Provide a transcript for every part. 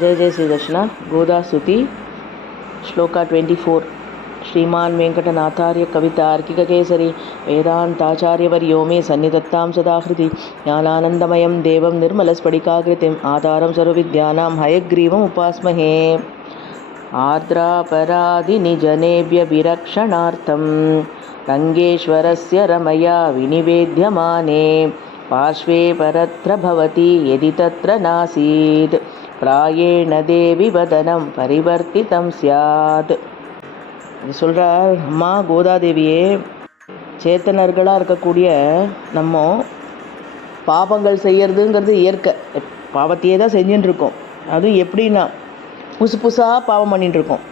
जय जय श्री दर्शना गोदा स्तुति श्लोका 24 श्रीमान वेंकटनाथार्य कवितार्किककेसरी वेदांताचार्यवर्यो मे सन्निधत्तां सदाहृति ज्ञानानन्दमयं देवं निर्मलस्फटिकाकृतिम् आधारं सर्वविद्यानां हयग्रीवम् उपास्महे आर्द्रापराधिनिजनेभ्यभिरक्षणार्थं रङ्गेश्वरस्य रमया विनिवेद्यमाने पार्श्वे परत्र भवति यदि तत्र नासीत् प्रायेण देवी वदनं परिवर्तितं स्यात्. சொல்கிறார், அம்மா கோதாதேவியே, சேத்தனர்களாக இருக்கக்கூடிய நம்ம பாவங்கள் செய்யறதுங்கிறது இயற்கை. பாவத்தையே தான் செஞ்சுட்டுருக்கோம். அதுவும் எப்படின்னா புதுசு புதுசாக பாவம் பண்ணிட்டுருக்கோம்.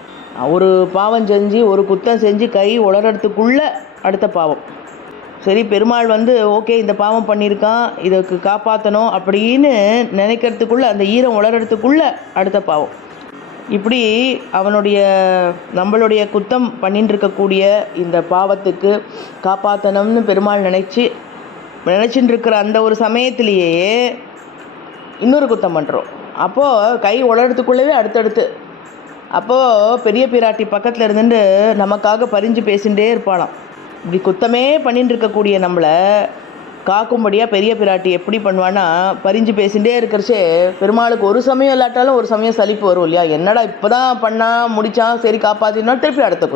ஒரு பாவம் செஞ்சு ஒரு குத்தம் செஞ்சு கை உளறதுக்குள்ளே அடுத்த பாவம். சரி, பெருமாள் ஓகே இந்த பாவம் பண்ணியிருக்கான், இதுக்கு காப்பாற்றணும் அப்படின்னு நினைக்கிறதுக்குள்ளே அந்த ஈரம் உளறதுக்குள்ளே அடுத்த பாவம். இப்படி நம்மளுடைய குத்தம் பண்ணிட்டு இருக்கக்கூடிய இந்த பாவத்துக்கு காப்பாற்றணும்னு பெருமாள் நினச்சிட்டு இருக்கிற அந்த ஒரு சமயத்திலேயே இன்னொரு குத்தம் பண்ணுறோம். அப்போது கை உளறதுக்குள்ளவே அடுத்தடுத்து. அப்போது பெரிய பிராட்டி பக்கத்தில் இருந்துட்டு நமக்காக பரிஞ்சு பேசிகிட்டே இருப்பாளாம். இப்படி குத்தமே பண்ணிட்டு இருக்கக்கூடிய நம்மளை காக்கும்படியாக பெரிய பிராட்டி எப்படி பண்ணுவான்னா, பரிஞ்சு பேசிகிட்டே இருக்கிறச்சே பெருமாளுக்கு ஒரு சமயம் இல்லாட்டாலும் ஒரு சமயம் சலிப்பு வரும் இல்லையா? என்னடா இப்போ தான் பண்ணால் முடித்தான், சரி காப்பாற்றினா திருப்பி அடுத்த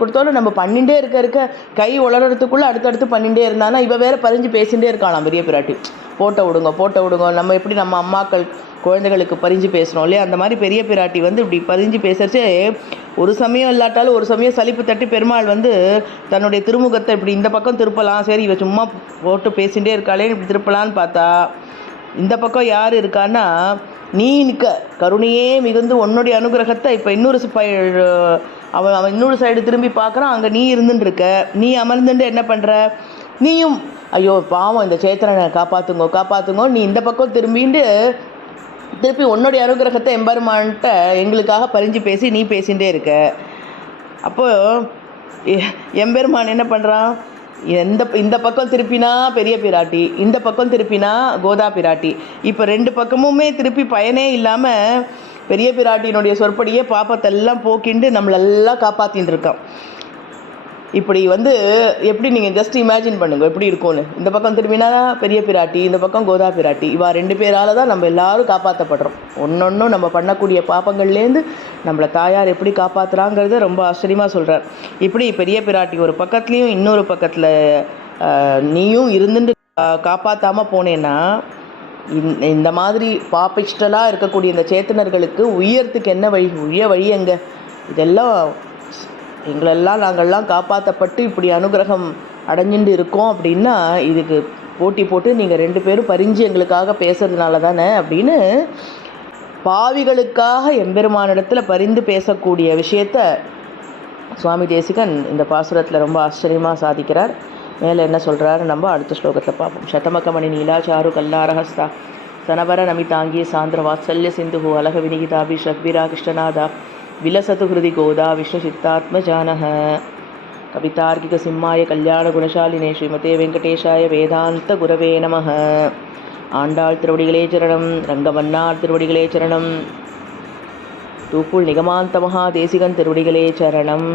கொடுத்தோன்னு நம்ம பண்ணிகிட்டே இருக்க கை உளறதுக்குள்ளே அடுத்தடுத்து பண்ணிகிட்டே இருந்தானா இவ வேறு பறிஞ்சு பேசிகிட்டே இருக்காளாம் பெரிய பிராட்டி. போட்டோ விடுங்க நம்ம எப்படி நம்ம அம்மாக்கள் குழந்தைகளுக்கு பறிஞ்சு பேசுகிறோம் இல்லையா? அந்த மாதிரி பெரிய பிராட்டி இப்படி பறிஞ்சு பேசுறச்சே ஒரு சமயம் இல்லாட்டாலும் ஒரு சமயம் சலிப்பு தட்டி பெருமாள் தன்னுடைய திருமுகத்தை இப்படி இந்த பக்கம் திருப்பலாம். சரி, இவ சும்மா போட்டு பேசிகிட்டே இருக்காளே இப்படி திருப்பலான்னு பார்த்தா இந்த பக்கம் யார் இருக்கான்னா, நீ நிற்க கருணையே மிகுந்து உன்னுடைய அனுகிரகத்தை இப்போ அவன் இன்னொரு சைடு திரும்பி பார்க்குறான். அங்கே நீ இருந்துட்டுருக்க. நீ அமர்ந்துட்டு என்ன பண்ணுற? நீயும் ஐயோ பாவம் இந்த சேத்திரனை காப்பாற்றுங்கோ நீ இந்த பக்கம் திருப்பி உன்னுடைய அனுகிரகத்தை எம்பெருமான்கிட்ட எங்களுக்காக பறிஞ்சு பேசி நீ பேசிகிட்டே இருக்க. அப்போது எம்பெருமான் என்ன பண்ணுறான்? இந்த பக்கம் திருப்பினா பெரிய பிராட்டி, இந்த பக்கம் திருப்பினா கோதா பிராட்டி. இப்போ ரெண்டு பக்கமுமே திருப்பி பயனே இல்லாமல் பெரிய பிராட்டியினுடைய சொற்படியே பாப்பத்தெல்லாம் போக்கிண்டு நம்மளெல்லாம் காப்பாற்றின்னு இருக்கான். இப்படி எப்படி நீங்கள் ஜஸ்ட் இமேஜின் பண்ணுங்க எப்படி இருக்கும்னு. இந்த பக்கம் திரும்பினா பெரிய பிராட்டி, இந்த பக்கம் கோதா பிராட்டி. இவா ரெண்டு பேரால் தான் நம்ம எல்லோரும் காப்பாற்றப்படுறோம். ஒன்றொன்றும் நம்ம பண்ணக்கூடிய பாப்பங்கள்லேருந்து நம்மளை தாயார் எப்படி காப்பாற்றுறாங்கிறத ரொம்ப ஆச்சரியமாக சொல்கிறார். இப்படி பெரிய பிராட்டி ஒரு பக்கத்துலேயும் இன்னொரு பக்கத்தில் நீயும் இருந்துட்டு காப்பாற்றாமல் போனேன்னா இந்த மாதிரி பாப்பிஷ்டலாக இருக்கக்கூடிய இந்த சேத்தனர்களுக்கு உயரத்துக்கு என்ன வழி எங்க? இதெல்லாம் எங்களெல்லாம் நாங்கள்லாம் காப்பாற்றப்பட்டு இப்படி அனுகிரகம் அடைஞ்சுட்டு இருக்கோம் அப்படின்னா இதுக்கு போட்டி போட்டு நீங்கள் ரெண்டு பேரும் பறிஞ்சு எங்களுக்காக பேசுறதுனால தானே அப்படின்னு பாவிகளுக்காக எம்பெருமானிடத்தில் பரிந்து பேசக்கூடிய விஷயத்தை சுவாமி தேசிகன் இந்த பாசுரத்தில் ரொம்ப ஆச்சரியமாக சாதிக்கிறார். மேலே என்ன சொல்கிறாரு நம்ம அடுத்த ஸ்லோகத்தில் பார்ப்போம். சதமகமணி நீலாச்சாரு கல்லாரஹஸ்தா சனவர நமிதாங்கி சாந்திர வாத்சல்ய சிந்து அலக வினிகிதாபி ஷக்பிரா கிருஷ்ணநாதா விலசது ஹிருதி கோதா விஷ்ணுசித்தாத்மஜானஹ. கவிதார்க்கிக சிம்மாய கல்யாண குணசாலினே ஸ்ரீமதே வெங்கடேஷாய வேதாந்த குரவே நமஹ. ஆண்டாள் திருவடிகளே சரணம், ரங்கவன்னார் திருவடிகளே சரணம், தூக்குள் நிகமாந்த மகா தேசிகன் திருவடிகளே சரணம்.